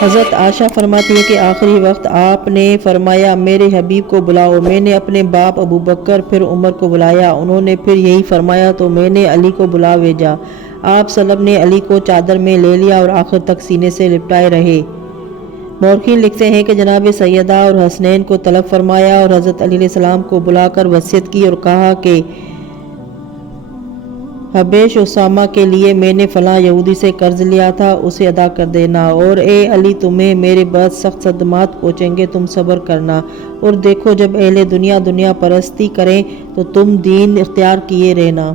حضرت عائشہ فرماتی ہے کہ آخری وقت آپ نے فرمایا میرے حبیب کو بلاؤ۔ میں نے اپنے باپ ابو بکر پھر عمر کو بلایا، انہوں نے پھر یہی فرمایا تو میں نے علی کو بلا بھیجا۔ آپ سلم نے علی کو چادر میں لے لیا اور آخر تک سینے سے لپٹائے رہے۔ مورخین لکھتے ہیں کہ جناب سیدہ اور حسنین کو طلب فرمایا اور حضرت علی علیہ السلام کو بلا کر وصیت کی اور کہا کہ حبیش اسامہ کے لیے میں نے فلاں یہودی سے قرض لیا تھا، اسے ادا کر دینا، اور اے علی تمہیں میرے بعد سخت صدمات پہنچیں گے، تم صبر کرنا، اور دیکھو جب اہل دنیا پرستی کریں تو تم دین اختیار کیے رہنا۔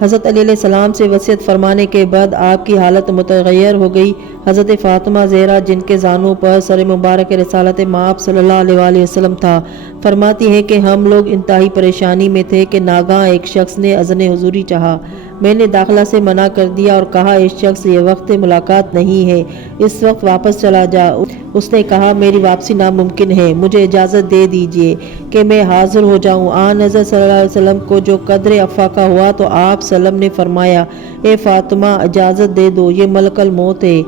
حضرت علی علیہ السلام سے وصیت فرمانے کے بعد آپ کی حالت متغیر ہو گئی۔ حضرت فاطمہ زہرا جن کے زانوں پر سر مبارک رسالت مآب صلی اللہ علیہ وآلہ وسلم تھا، فرماتی ہے کہ ہم لوگ انتہائی پریشانی میں تھے کہ ناگہاں ایک شخص نے اذن حضوری چاہا۔ میں نے داخلہ سے منع کر دیا اور کہا اس شخص یہ وقت ملاقات نہیں ہے، اس وقت واپس چلا جا۔ اس نے کہا میری واپسی ناممکن ہے، مجھے اجازت دے دیجیے کہ میں حاضر ہو جاؤں۔ آن حضرت صلی اللہ علیہ وسلم کو جو قدر افاقہ ہوا تو آپ سلم نے فرمایا اے فاطمہ اجازت دے دو، یہ ملک الموت ہے۔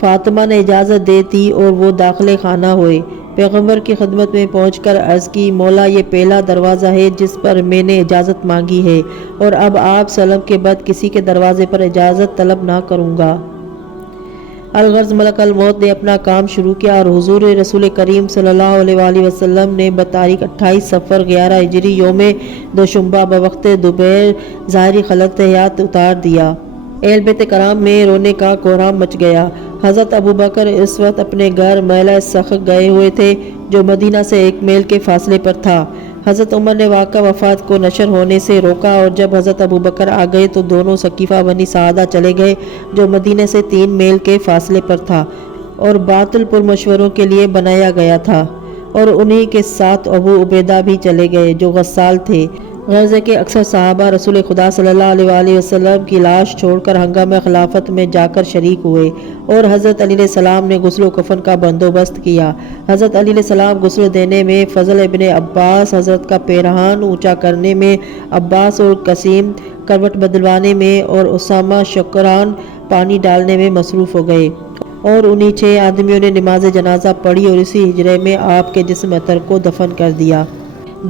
فاطمہ نے اجازت دے دی اور وہ داخل خانہ ہوئے۔ پیغمبر کی خدمت میں پہنچ کر عرض کی مولا یہ پہلا دروازہ ہے جس پر میں نے اجازت مانگی ہے، اور اب آپ سلم کے بعد کسی کے دروازے پر اجازت طلب نہ کروں گا۔ الغرض ملک الموت نے اپنا کام شروع کیا اور حضور رسول کریم صلی اللہ علیہ وآلہ وسلم نے بتاریخ 28 صفر 11 ہجری یوم دوشنبہ بوقت دوپہر ظاہری خلقت حیات اتار دیا۔ اہل بیت کرام میں رونے کا کوہرام مچ گیا۔ حضرت ابو بکر اس وقت اپنے گھر محلہ سخر گئے ہوئے تھے جو مدینہ سے 1 میل کے فاصلے پر تھا۔ حضرت عمر نے واقعہ وفات کو نشر ہونے سے روکا اور جب حضرت ابو بکر آ گئے تو دونوں سقیفہ بنی سعدہ چلے گئے جو مدینہ سے 3 میل کے فاصلے پر تھا اور باطل پر مشوروں کے لیے بنایا گیا تھا، اور انہی کے ساتھ ابو عبیدہ بھی چلے گئے جو غسال تھے۔ غرض ہے کہ اکثر صحابہ رسول خدا صلی اللہ علیہ وآلہ وسلم کی لاش چھوڑ کر ہنگامہ خلافت میں جا کر شریک ہوئے اور حضرت علی علیہ السلام نے غسل و کفن کا بندوبست کیا۔ حضرت علی علیہ السلام غسل دینے میں، فضل ابن عباس حضرت کا پیرہن اونچا کرنے میں، عباس اور قاسم کروٹ بدلوانے میں، اور اسامہ شکران پانی ڈالنے میں مصروف ہو گئے، اور انہی 6 آدمیوں نے نماز جنازہ پڑھی اور اسی حجرے میں آپ کے جسم اطہر کو دفن کر دیا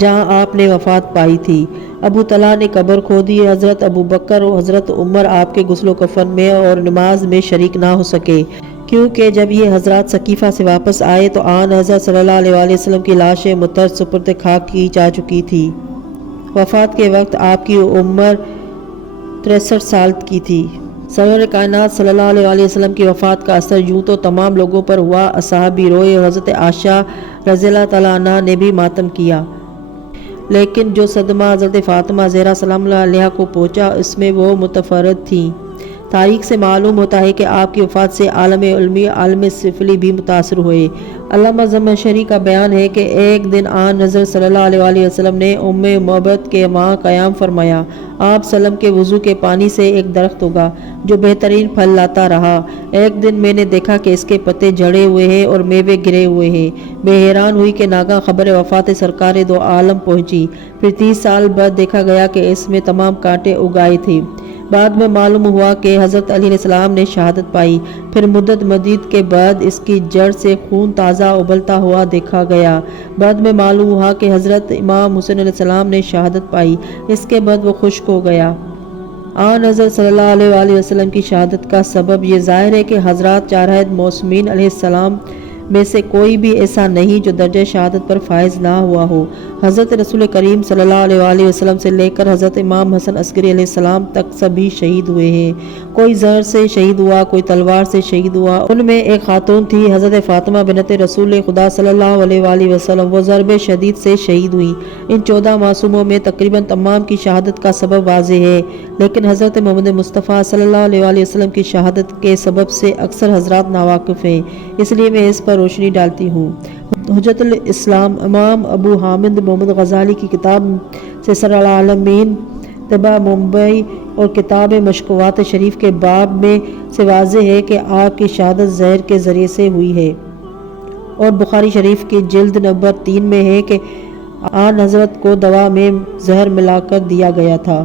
جہاں آپ نے وفات پائی تھی۔ ابو طلحہ نے قبر کھودی۔ حضرت ابو بکر اور حضرت عمر آپ کے غسل و کفن میں اور نماز میں شریک نہ ہو سکے کیونکہ جب یہ حضرات سقیفہ سے واپس آئے تو آن حضرت صلی اللہ علیہ وآلہ وسلم کی لاش مطہر سپرد خاک کی جا چکی تھی۔ وفات کے وقت آپ کی عمر 63 سال کی تھی۔ سرور کائنات صلی اللہ علیہ وآلہ وسلم کی وفات کا اثر یوں تو تمام لوگوں پر ہوا، اصحاب بھی روئے اور حضرت عائشہ رضی اللہ تعالیٰ عنہ نے بھی ماتم کیا، لیکن جو صدمہ حضرت فاطمہ زہرا سلام اللہ علیہا کو پہنچا اس میں وہ متفرد تھیں۔ تاریخ سے معلوم ہوتا ہے کہ آپ کی وفات سے عالم علمی، عالم سفلی بھی متاثر ہوئے۔ علامہ زمخشری کا بیان ہے کہ ایک دن آن حضرت صلی اللہ علیہ وآلہ وسلم نے ام معبد کے وہاں قیام فرمایا۔ آپ سلم کے وضو کے پانی سے ایک درخت اگا جو بہترین پھل لاتا رہا۔ ایک دن میں نے دیکھا کہ اس کے پتے جھڑے ہوئے ہیں اور میوے گرے ہوئے ہیں۔ میں حیران ہوئی کہ ناگہاں خبر وفات سرکار دو عالم پہنچی۔ پھر 30 سال بعد دیکھا گیا کہ اس میں تمام کانٹے اگائے تھے۔ بعد میں معلوم ہوا کہ حضرت علی علیہ السلام نے شہادت پائی۔ پھر مدت مدید کے بعد اس کی جڑ سے خون تازہ ابلتا ہوا دیکھا گیا۔ بعد میں معلوم ہوا کہ حضرت امام حسین علیہ السلام نے شہادت پائی، اس کے بعد وہ خشک ہو گیا۔ آن حضرت صلی اللہ علیہ وآلہ وسلم کی شہادت کا سبب یہ ظاہر ہے کہ حضرات چارہد معصومین علیہ السلام میں سے کوئی بھی ایسا نہیں جو درجہ شہادت پر فائز نہ ہوا ہو۔ حضرت رسول کریم صلی اللہ علیہ وآلہ وسلم سے لے کر حضرت امام حسن عسکری علیہ السلام تک سبھی شہید ہوئے ہیں۔ کوئی زہر سے شہید ہوا، کوئی تلوار سے شہید ہوا۔ ان میں ایک خاتون تھی حضرت فاطمہ بنت رسول خدا صلی اللہ علیہ وآلہ وسلم، وہ ضرب شدید سے شہید ہوئی۔ ان 14 معصوموں میں تقریباً تمام کی شہادت کا سبب واضح ہے، لیکن حضرت محمد مصطفیٰ صلی اللہ علیہ وآلہ وسلم کی شہادت کے سبب سے اکثر حضرات ناواقف ہیں، اس لیے میں اس پر روشنی ڈالتی ہوں۔ حجت الاسلام امام ابو حامد محمد غزالی کی کتاب سیر العالمین طبع ممبئی اور کتاب مشکوات شریف کے باب میں سے واضح ہے کہ آپ کی شہادت زہر کے ذریعے سے ہوئی ہے، اور بخاری شریف کی جلد نمبر 3 میں ہے کہ آن حضرت کو دوا میں زہر ملا کر دیا گیا تھا۔